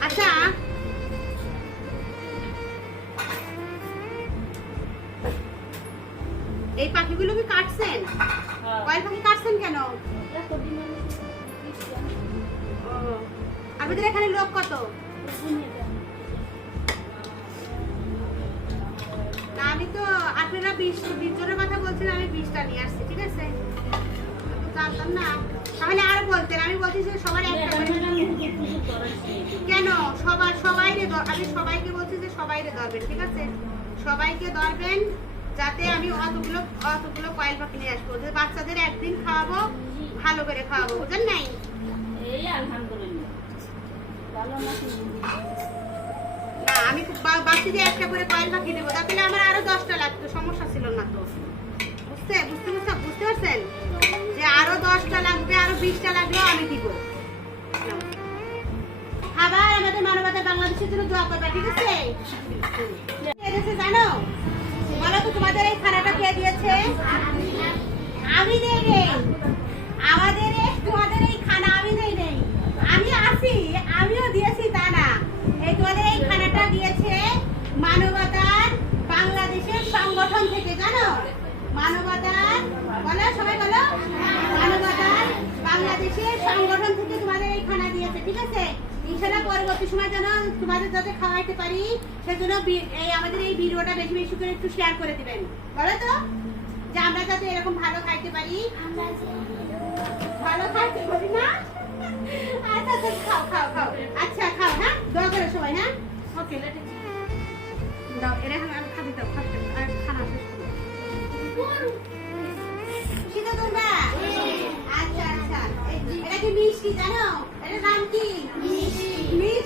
আচ্ছা। এই পাখিগুলো কি কাটছেন? হ্যাঁ। কয়েল পাখি কাটছেন কেন? আপনাদের এখানে লোক কত? না আমি তো আপনারা বিশ বিশ জনের কথা বলছেন আমি বিশটা নিয়ে আসছি ঠিক আছে? জানতাম না। তাহলে আর বলতেন আমি বলছি যে সবার একটা করে কেন সবার সবাইরে ধর- আমি সবাইকে বলছি যে সবাইরে ধরবেন ঠিক আছে? সবাইকে ধরবেন যাতে আমি অতগুলো অতগুলো কয়েল পাখি নিয়ে আসব। যে বাচ্চাদের একদিন খাওয়াবো ভালো করে খাওয়াবো বুঝেন নাই? না আমি বাচ্চাদের একটা করে কয়েল পাখি দেবো তাহলে আমার আরও দশটা লাগতো সমস্যা ছিল না তো। বুঝতে বুঝতে বুঝতে বুঝতে পারছেন? যে আরও দশটা লাগবে আরও বিশটা লাগলেও আমি দিব। খাবার আমাদের মানবতা বাংলাদেশের জন্য দোয়া করবে, ঠিক আছে? জানো? বলো তো, তোমাদের এই খানাটা কে দিয়েছে? আমি দেই নেই আমাদের তোমাদের এই খানা আমি দেই নেই আমি আছি, আমিও দিয়েছি তা না। এই তোমাদের এই খানাটা দিয়েছে মানবতার বাংলাদেশের সংগঠন থেকে, জানো? মানবতার, বলো, সবাই বলো। মানবতার বাংলাদেশের সংগঠন থেকে তোমাদের এই খানা দিয়েছে, ঠিক আছে? ইনশাল্লাহ পরবর্তী সময় যেন তোমাদের যাতে খাওয়াইতে পারি সেজন্য বি- এই আমাদের এই ভিডিওটা বেশি বেশি করে একটু শেয়ার করে দিবেন। বলো তো? যে আমরা যাতে এরকম ভালো খাইতে পারি। ভালো খাইতে পারি না? আচ্ছা আচ্ছা খাও খাও খাও। আচ্ছা খাও হ্যাঁ? দোয়া করো সবাই হ্যাঁ? ওকে দাও এটা এখন খাবি দাও খাবি আর খানা শেষ করো। তো তোমরা? আচ্ছা আচ্ছা। এই- এটা কি মিষ্টি জানো? এটার নাম কি মিষ্টি